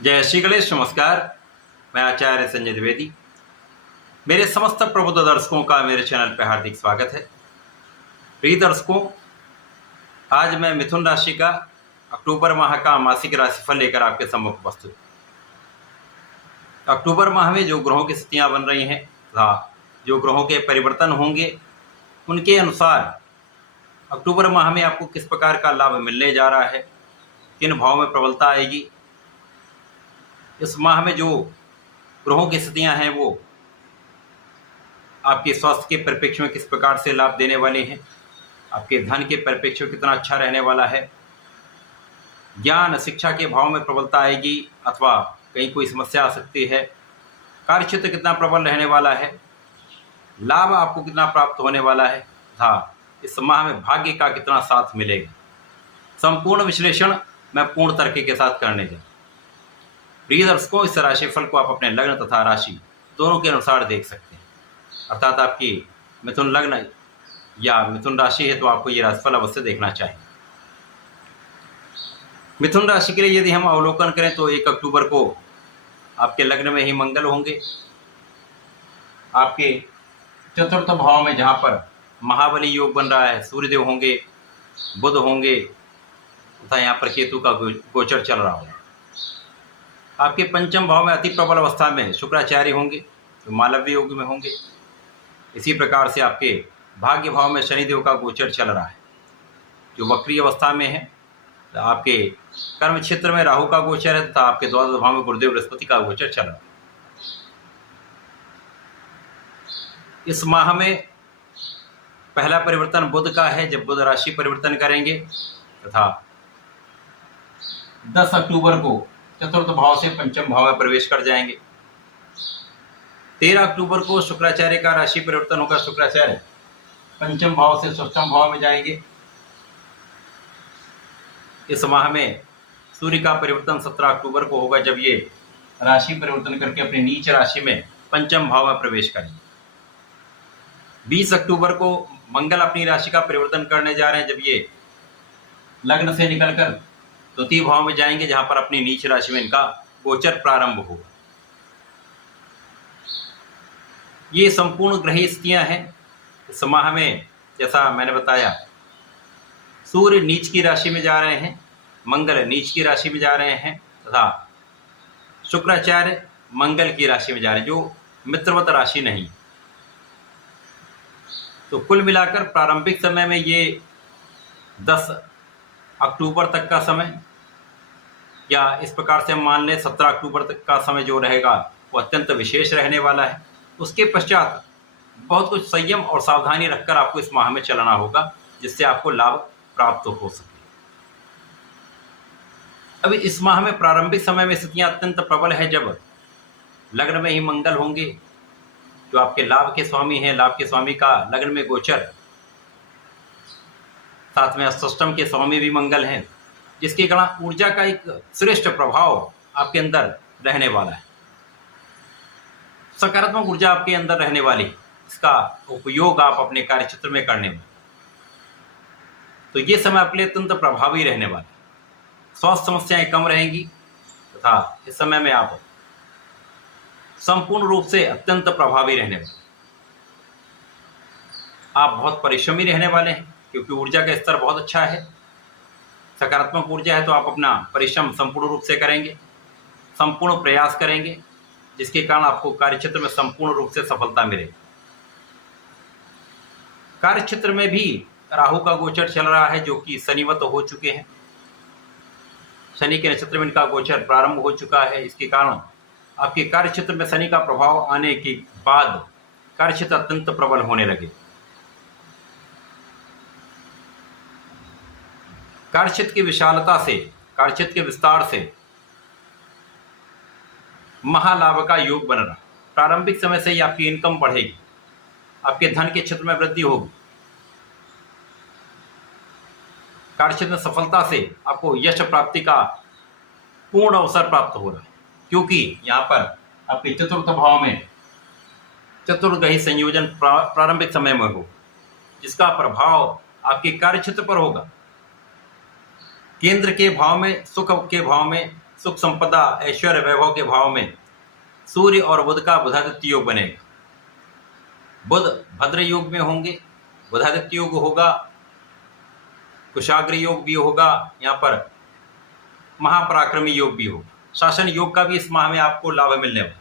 जय श्री गणेश। नमस्कार। मैं आचार्य संजय द्विवेदी। मेरे समस्त प्रबुद्ध दर्शकों का मेरे चैनल पर हार्दिक स्वागत है। प्रिय दर्शकों, आज मैं मिथुन राशि का अक्टूबर माह का मासिक राशिफल लेकर आपके सम्मुख उपस्थित हूं। अक्टूबर माह में जो ग्रहों की स्थितियां बन रही हैं तथा जो ग्रहों के परिवर्तन होंगे उनके अनुसार अक्टूबर माह में आपको किस प्रकार का लाभ मिलने जा रहा है, किन भाव में प्रबलता आएगी, इस माह में जो ग्रहों की स्थितियां हैं वो आपके स्वास्थ्य के परिप्रेक्ष्य में किस प्रकार से लाभ देने वाले हैं, आपके धन के परिप्रेक्ष्य में कितना अच्छा रहने वाला है, ज्ञान शिक्षा के भाव में प्रबलता आएगी अथवा कहीं कोई समस्या आ सकती है, कार्यक्षेत्र कितना प्रबल रहने वाला है, लाभ आपको कितना प्राप्त होने वाला है तथा इस माह में भाग्य का कितना साथ मिलेगा, संपूर्ण विश्लेषण मैं पूर्ण तर्क के साथ करने जा रहा हूं। प्रिय दर्शकों, इस राशिफल को आप अपने लग्न तथा राशि दोनों के अनुसार देख सकते हैं। अर्थात आपकी मिथुन लग्न या मिथुन राशि है तो आपको ये राशिफल अवश्य देखना चाहिए। मिथुन राशि के लिए यदि हम अवलोकन करें तो 1 अक्टूबर को आपके लग्न में ही मंगल होंगे। आपके चतुर्थ भाव में जहाँ पर महाबली योग बन रहा है, सूर्यदेव होंगे, बुध होंगे तथा यहाँ पर केतु का गोचर चल रहा होगा। आपके पंचम भाव में अति प्रबल अवस्था में शुक्राचार्य होंगे जो मालव्य योग में होंगे। इसी प्रकार से आपके भाग्य भाव में शनिदेव का गोचर चल रहा है जो वक्री अवस्था में है। तो आपके कर्म क्षेत्र में राहु का गोचर है तथा आपके द्वादश भाव में गुरुदेव बृहस्पति का गोचर चल रहा है। इस माह में पहला परिवर्तन बुध का है जब बुध राशि परिवर्तन करेंगे तथा 10 अक्टूबर को चतुर्थ भाव से पंचम भाव में प्रवेश कर जाएंगे। 13 अक्टूबर को शुक्राचार्य का राशि परिवर्तन होगा। शुक्राचार्य पंचम भाव से षष्ठम भाव में जाएंगे। इस माह में सूर्य का परिवर्तन 17 अक्टूबर को होगा जब ये राशि परिवर्तन करके अपनी नीच राशि में पंचम भाव में प्रवेश करेंगे। 20 अक्टूबर को मंगल अपनी राशि का परिवर्तन करने जा रहे हैं जब ये लग्न से निकलकर द्वितीय भाव में जाएंगे जहां पर अपनी नीच राशि में इनका गोचर प्रारंभ होगा। ये संपूर्ण ग्रही स्थितियां हैं। इस माह में जैसा मैंने बताया, सूर्य नीच की राशि में जा रहे हैं, मंगल नीच की राशि में जा रहे हैं तथा शुक्राचार्य मंगल की राशि में जा रहे हैं जो मित्रवत राशि नहीं। तो कुल मिलाकर प्रारंभिक समय में ये 10 अक्टूबर तक का समय, या इस प्रकार से मान लें 17 अक्टूबर तक का समय जो रहेगा वो अत्यंत विशेष रहने वाला है। उसके पश्चात बहुत कुछ संयम और सावधानी रखकर आपको इस माह में चलना होगा जिससे आपको लाभ प्राप्त हो सके। अभी इस माह में प्रारंभिक समय में स्थितियां अत्यंत प्रबल है जब लग्न में ही मंगल होंगे जो आपके लाभ के स्वामी हैं। लाभ के स्वामी का लग्न में गोचर, साथ में अष्टम के स्वामी भी मंगल हैं जिसके कारण ऊर्जा का एक श्रेष्ठ प्रभाव आपके अंदर रहने वाला है। सकारात्मक ऊर्जा आपके अंदर रहने वाली, इसका उपयोग आप अपने कार्य क्षेत्र में करने में, तो ये समय आपके लिए अत्यंत प्रभावी रहने वाला है। स्वास्थ्य समस्याएं कम रहेंगी तथा इस समय में आप संपूर्ण रूप से अत्यंत प्रभावी रहने वाले। आप बहुत परिश्रमी रहने वाले हैं क्योंकि ऊर्जा का स्तर बहुत अच्छा है। सकारात्मक ऊर्जा है तो आप अपना परिश्रम संपूर्ण रूप से करेंगे, संपूर्ण प्रयास करेंगे जिसके कारण आपको कार्यक्षेत्र में संपूर्ण रूप से सफलता मिलेगी। कार्यक्षेत्र में भी राहु का गोचर चल रहा है जो कि शनिवत हो चुके हैं। शनि के नक्षत्र में इनका गोचर प्रारंभ हो चुका है। इसके कारण आपके कार्यक्षेत्र में शनि का प्रभाव आने के बाद कार्यक्षेत्र अत्यंत प्रबल होने लगे। कार्यक्षेत्र की विशालता से, कार्यक्षेत्र के विस्तार से महालाभ का योग बन रहा। प्रारंभिक समय से ही आपकी इनकम बढ़ेगी, आपके धन के क्षेत्र में वृद्धि होगी। कार्यक्षेत्र में सफलता से आपको यश प्राप्ति का पूर्ण अवसर प्राप्त हो रहा है क्योंकि यहाँ पर आपके चतुर्थ भाव में चतुर्ग्रही संयोजन प्रारंभिक समय में हो जिसका प्रभाव आपके कार्यक्षेत्र पर होगा। केंद्र के भाव में, सुख के भाव में सुख संपदा ऐश्वर्य वैभव के भाव में सूर्य और बुध का बुधादित्य योग बनेगा। बुध भद्र योग में होंगे, बुधादित्य योग होगा, कुशाग्र योग भी होगा, यहाँ पर महापराक्रमी योग भी होगा, शासन योग का भी इस माह में आपको लाभ मिलने वाला,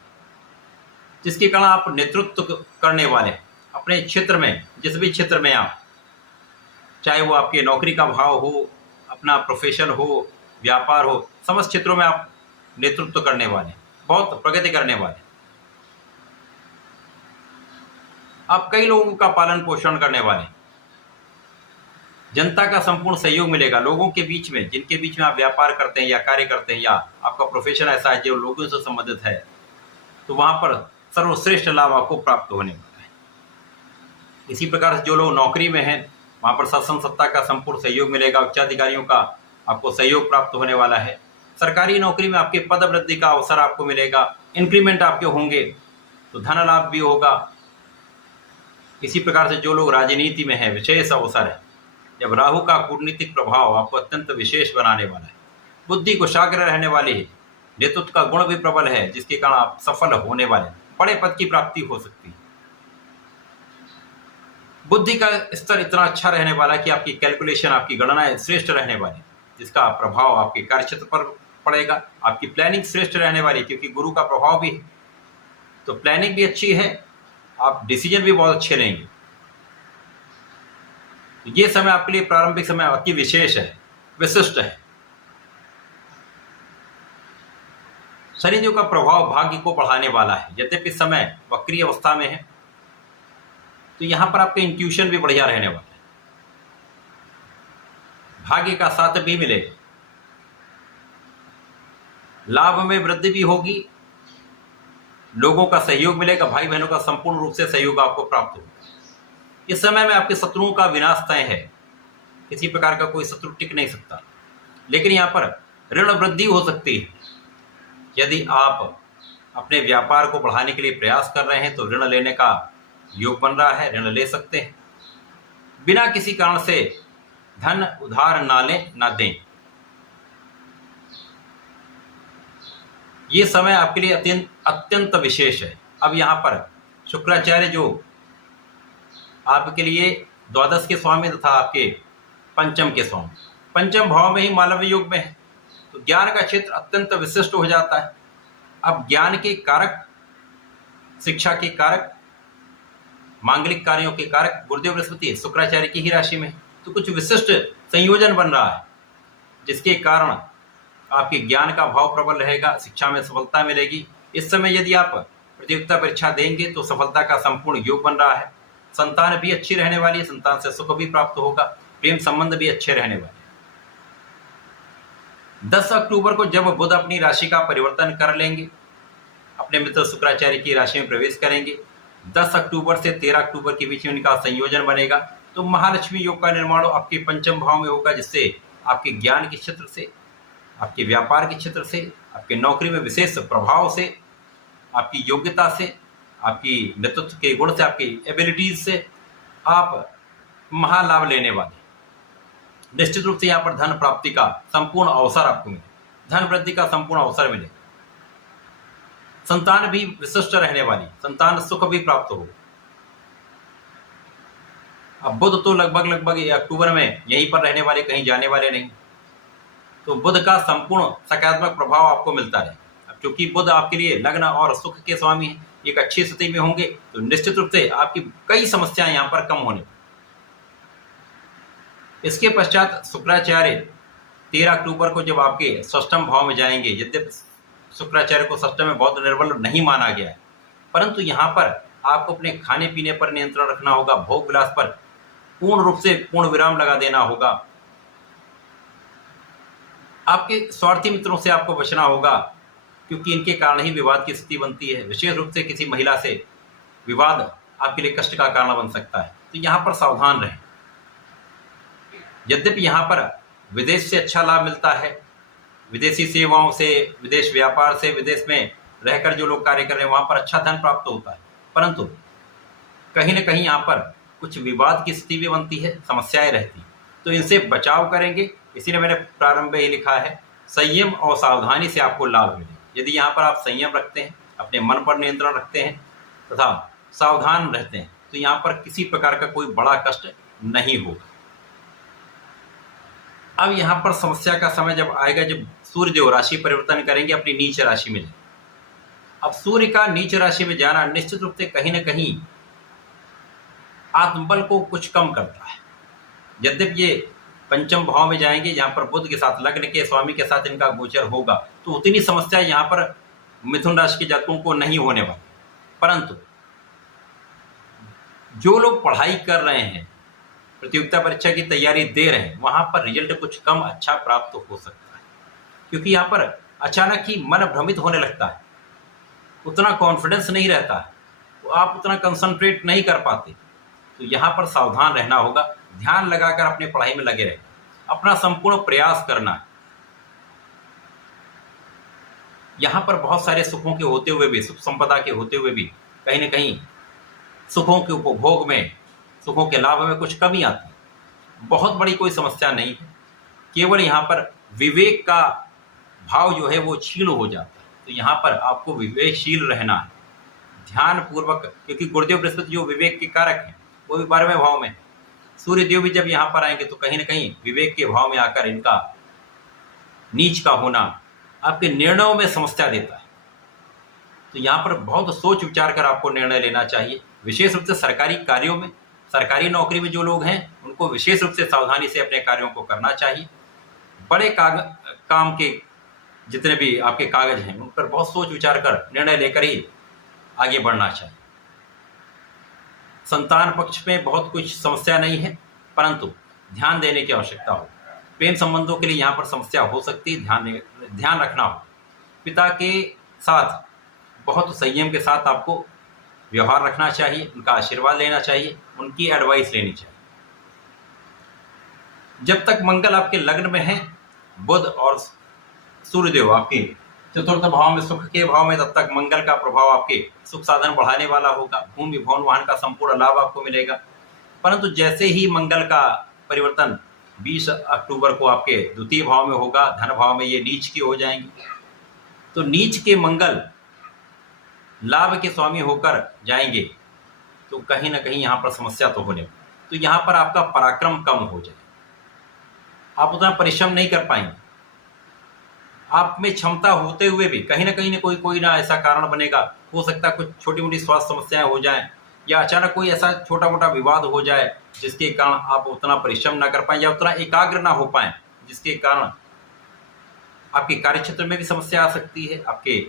जिसके कारण आप नेतृत्व करने वाले अपने क्षेत्र में, जिस भी क्षेत्र में आप, चाहे वो आपके नौकरी का भाव हो, अपना प्रोफेशन हो, व्यापार हो, समस्त क्षेत्रों में आप नेतृत्व करने वाले, बहुत प्रगति करने वाले। आप कई लोगों का पालन पोषण करने वाले, जनता का संपूर्ण सहयोग मिलेगा। लोगों के बीच में, जिनके बीच में आप व्यापार करते हैं या कार्य करते हैं, या आपका प्रोफेशन ऐसा है जो लोगों से संबंधित है, तो वहां पर सर्वश्रेष्ठ लाभ आपको प्राप्त होने वाला है। इसी प्रकार से जो लोग नौकरी में हैं, वहां पर शासन सत्ता का संपूर्ण सहयोग मिलेगा, उच्चाधिकारियों का आपको सहयोग प्राप्त होने वाला है। सरकारी नौकरी में आपके पद वृद्धि का अवसर आपको मिलेगा, इंक्रीमेंट आपके होंगे, तो धन लाभ भी होगा। इसी प्रकार से जो लोग राजनीति में है, विशेष अवसर है, जब राहु का कूटनीतिक प्रभाव आपको अत्यंत विशेष बनाने वाला है। बुद्धि कुशाग्र रहने वाली है, नेतृत्व का गुण भी प्रबल है, जिसके कारण आप सफल होने वाले, बड़े पद की प्राप्ति हो सकती है। बुद्धि का स्तर इतना अच्छा रहने वाला कि आपकी कैलकुलेशन, आपकी गणनाएं श्रेष्ठ रहने वाली, जिसका प्रभाव आपके कार्यक्षेत्र पर पड़ेगा। आपकी प्लानिंग श्रेष्ठ रहने वाली, क्योंकि गुरु का प्रभाव भी है, तो प्लानिंग भी अच्छी है, आप डिसीजन भी बहुत अच्छे लेंगे। ये समय आपके लिए, प्रारंभिक समय अति विशेष है, विशिष्ट है। शनि देव का प्रभाव भाग्य को बढ़ाने वाला है। यद्यपि समय वक्री अवस्था में है, तो यहां पर आपका इंट्यूशन भी बढ़िया रहने वाला है, भाग्य का साथ भी मिलेगा, लाभ में वृद्धि भी होगी, लोगों का सहयोग मिलेगा, भाई बहनों का संपूर्ण रूप से सहयोग आपको प्राप्त होगा। इस समय में आपके शत्रुओं का विनाश तय है, किसी प्रकार का कोई शत्रु टिक नहीं सकता। लेकिन यहाँ पर ऋण वृद्धि हो सकती है। यदि आप अपने व्यापार को बढ़ाने के लिए प्रयास कर रहे हैं, तो ऋण लेने का योग बन रहा है, ऋण ले सकते हैं। बिना किसी कारण से धन उधार ना लें, ना दें। ये समय आपके लिए अत्यंत विशेष है। अब यहाँ पर शुक्राचार्य जो आपके लिए द्वादश के स्वामी तथा आपके पंचम के स्वामी, पंचम भाव में ही मालव्य योग में है, तो ज्ञान का क्षेत्र अत्यंत विशिष्ट हो जाता है। अब ज्ञान के कारक, शिक्षा के कारक, मांगलिक कार्यों के कारक गुरुदेव बृहस्पति शुक्राचार्य की ही राशि में, तो कुछ विशिष्ट संयोजन बन रहा है, जिसके कारण आपके ज्ञान का भाव प्रबल रहेगा, शिक्षा में सफलता मिलेगी। इस समय यदि आप प्रतियोगिता परीक्षा देंगे तो सफलता का संपूर्ण योग बन रहा है। संतान भी अच्छी रहने वाली है, संतान से सुख भी प्राप्त होगा, प्रेम संबंध भी अच्छे रहने वाले। 10 अक्टूबर को जब बुध अपनी राशि का परिवर्तन कर लेंगे, अपने मित्र शुक्राचार्य की राशि में प्रवेश करेंगे, 10 अक्टूबर से 13 अक्टूबर के बीच में उनका संयोजन बनेगा, तो महालक्ष्मी योग का निर्माण आपके पंचम भाव में होगा, जिससे आपके ज्ञान के क्षेत्र से, आपके व्यापार के क्षेत्र से, आपके नौकरी में विशेष प्रभाव से, आपकी योग्यता से, आपकी नेतृत्व के गुण से, आपकी एबिलिटीज से आप महालाभ लेने वाले। निश्चित रूप से यहाँ पर धन प्राप्ति का संपूर्ण अवसर आपको मिले, धन वृद्धि का संपूर्ण अवसर मिले। संतान भी विशिष्ट रहने वाली, संतान सुख भी प्राप्त हो। अब बुध तो लगभग अक्टूबर में यहीं पर रहने वाले, कहीं जाने वाले नहीं, तो बुध का संपूर्ण सकारात्मक प्रभाव आपको मिलता रहे। अब क्योंकि बुध आपके लिए लग्न और सुख के स्वामी हैं, एक अच्छी स्थिति में होंगे, तो निश्चित रूप से आपकी कई समस्याएं यहाँ पर कम होने। इसके पश्चात शुक्राचार्य 13 अक्टूबर को जब आपके षष्ठम भाव में जाएंगे, यद्यपि शुक्राचार्य को षष्ठम में बहुत निर्बल नहीं माना गया है, परंतु यहाँ पर आपको अपने खाने पीने पर नियंत्रण रखना होगा, भोग विलास पर पूर्ण रूप से पूर्ण विराम लगा देना होगा। आपके स्वार्थी मित्रों से आपको बचना होगा, क्योंकि इनके कारण ही विवाद की स्थिति बनती है। विशेष रूप से किसी महिला से विवाद आपके लिए कष्ट का कारण बन सकता है, तो यहाँ पर सावधान रहें। यद्यपि यहाँ पर विदेश से अच्छा लाभ मिलता है, विदेशी सेवाओं से, विदेश व्यापार से, विदेश में रहकर जो लोग कार्य कर रहे हैं वहाँ पर अच्छा धन प्राप्त होता है, परंतु कहीं न कहीं यहाँ पर कुछ विवाद की स्थिति भी बनती है, समस्याएं रहती हैं, तो इनसे बचाव करेंगे। इसीलिए मैंने प्रारंभ में ही लिखा है संयम और सावधानी से आपको लाभ मिले। यदि यहाँ पर आप संयम रखते हैं, अपने मन पर नियंत्रण रखते हैं तथा सावधान रहते हैं, तो यहाँ पर किसी प्रकार का कोई बड़ा कष्ट नहीं होगा। अब यहाँ पर समस्या का समय जब आएगा, जब सूर्य देव राशि परिवर्तन करेंगे, अपनी नीच राशि में। अब सूर्य का नीच राशि में जाना निश्चित रूप से कहीं ना कहीं आत्मबल को कुछ कम करता है। यद्यपि ये पंचम भाव में जाएंगे, जहाँ पर बुध के साथ, लग्न के स्वामी के साथ इनका गोचर होगा, तो उतनी समस्या यहाँ पर मिथुन राशि के जातकों को नहीं होने वाली। परंतु जो लोग पढ़ाई कर रहे हैं, प्रतियोगिता परीक्षा की तैयारी दे रहे हैं, वहां पर रिजल्ट कुछ कम अच्छा प्राप्त हो सकता है, क्योंकि यहाँ पर अचानक ही मन भ्रमित होने लगता है, उतना कॉन्फिडेंस नहीं रहता है, तो आप उतना कंसंट्रेट नहीं कर पाते। तो यहाँ पर सावधान रहना होगा, ध्यान लगाकर अपनी पढ़ाई में लगे रहें, अपना संपूर्ण प्रयास करना है। यहाँ पर बहुत सारे सुखों के होते हुए भी, सुख संपदा के होते हुए भी कहीं ना कहीं सुखों के उपभोग में, सुखों के लाभ में कुछ कमी आती है। बहुत बड़ी कोई समस्या नहीं है, केवल यहाँ पर विवेक का भाव जो है वो क्षीण हो जाता है। तो यहाँ पर आपको विवेकशील रहना है, ध्यान पूर्वक, क्योंकि गुरुदेव बृहस्पति जो विवेक के कारक हैं वो भी 12वें भाव में, सूर्य देव भी जब यहाँ पर आएंगे तो कहीं ना कहीं विवेक के भाव में आकर इनका नीच का होना आपके निर्णयों में समस्या देता है। तो यहाँ पर बहुत सोच विचार कर आपको निर्णय लेना चाहिए। विशेष रूप से सरकारी कार्यों में, सरकारी नौकरी में जो लोग हैं उनको विशेष रूप से सावधानी से अपने कार्यों को करना चाहिए। बड़े काम के जितने भी आपके कागज हैं उन पर बहुत सोच विचार कर निर्णय लेकर ही आगे बढ़ना चाहिए। संतान पक्ष में बहुत कुछ समस्या नहीं है, परंतु ध्यान देने की आवश्यकता हो। प्रेम संबंधों के लिए यहाँ पर समस्या हो सकती है, ध्यान रखना हो। पिता के साथ बहुत संयम के साथ आपको व्यवहार रखना चाहिए, उनका आशीर्वाद लेना चाहिए, उनकी एडवाइस लेनी चाहिए। जब तक मंगल आपके लग्न में है, बुध और सूर्यदेव आपके चतुर्थ भाव में, सुख के भाव में, तब तक मंगल का प्रभाव आपके सुख साधन बढ़ाने वाला होगा। भूमि भवन वाहन का संपूर्ण लाभ आपको मिलेगा। परंतु जैसे ही मंगल का परिवर्तन 20 अक्टूबर को आपके द्वितीय भाव में होगा, धन भाव में ये नीच की हो जाएंगे, तो नीच के मंगल लाभ के स्वामी होकर जाएंगे, तो कहीं ना कहीं यहाँ पर समस्या तो होने, तो यहाँ पर आपका पराक्रम कम हो जाएगा, आप उतना परिश्रम नहीं कर पाएंगे। आप में क्षमता होते हुए भी कहीं ना कोई ना ऐसा कारण बनेगा, हो सकता है कुछ छोटी मोटी स्वास्थ्य समस्याएं हो जाएं, या अचानक कोई ऐसा छोटा मोटा विवाद हो जाए जिसके कारण आप उतना परिश्रम ना कर पाएं या उतना एकाग्र ना हो पाएं, जिसके कारण आपके कार्य क्षेत्र में भी समस्या आ सकती है, आपके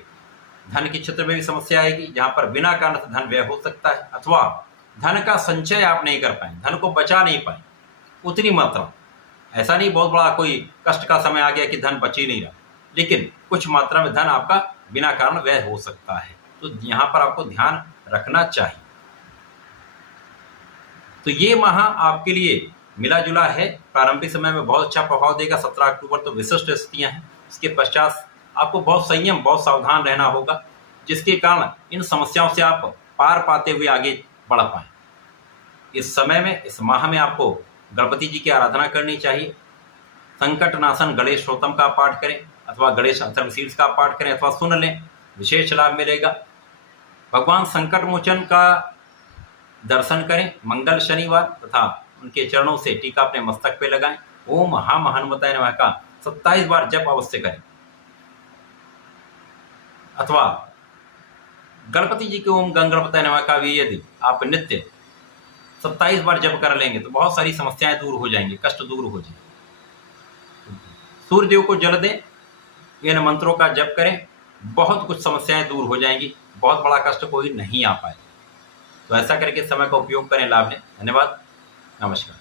धन के क्षेत्र में भी समस्या आएगी, जहां पर बिना कारण से धन व्यय हो सकता है, अथवा धन का संचय आप नहीं कर पाए, धन को बचा नहीं पाए उतनी मात्रा। ऐसा नहीं बहुत बड़ा कोई कष्ट का समय आ गया कि धन बच ही नहीं रहा, लेकिन कुछ मात्रा में धन आपका बिना कारण व्यय हो सकता है। तो यहाँ पर आपको ध्यान रखना चाहिए। तो ये माह आपके लिए मिला जुला है, प्रारंभिक समय में बहुत अच्छा प्रभाव देगा। 17 अक्टूबर तो विशिष्ट स्थितियां हैं, इसके पश्चात आपको बहुत संयम, बहुत सावधान रहना होगा, जिसके कारण इन समस्याओं से आप पार पाते हुए आगे बढ़ पाएं। इस समय में, इस माह में आपको गणपति जी की आराधना करनी चाहिए। संकट नाशन गणेश स्तोत्रम का पाठ करें, अथवा गणेश अथर्वशीर्ष का पाठ करें, अथवा सुन लें, विशेष लाभ मिलेगा। भगवान संकट मोचन का दर्शन करें मंगल शनिवार, तथा उनके चरणों से टीका अपने मस्तक पे लगाएं। ओम महामहानुमताय नमः का 27 बार जप अवश्य करें, अथवा गणपति जी के ओम गणपताय नमः का भी यदि आप नित्य 27 बार जप कर लेंगे तो बहुत सारी समस्याएं दूर हो जाएंगी, कष्ट दूर हो जाएंगे। सूर्य देव को जल दें, इन मंत्रों का जप करें, बहुत कुछ समस्याएं दूर हो जाएंगी, बहुत बड़ा कष्ट कोई नहीं आ पाए। तो ऐसा करके समय का उपयोग करें, लाभ लें। धन्यवाद, नमस्कार।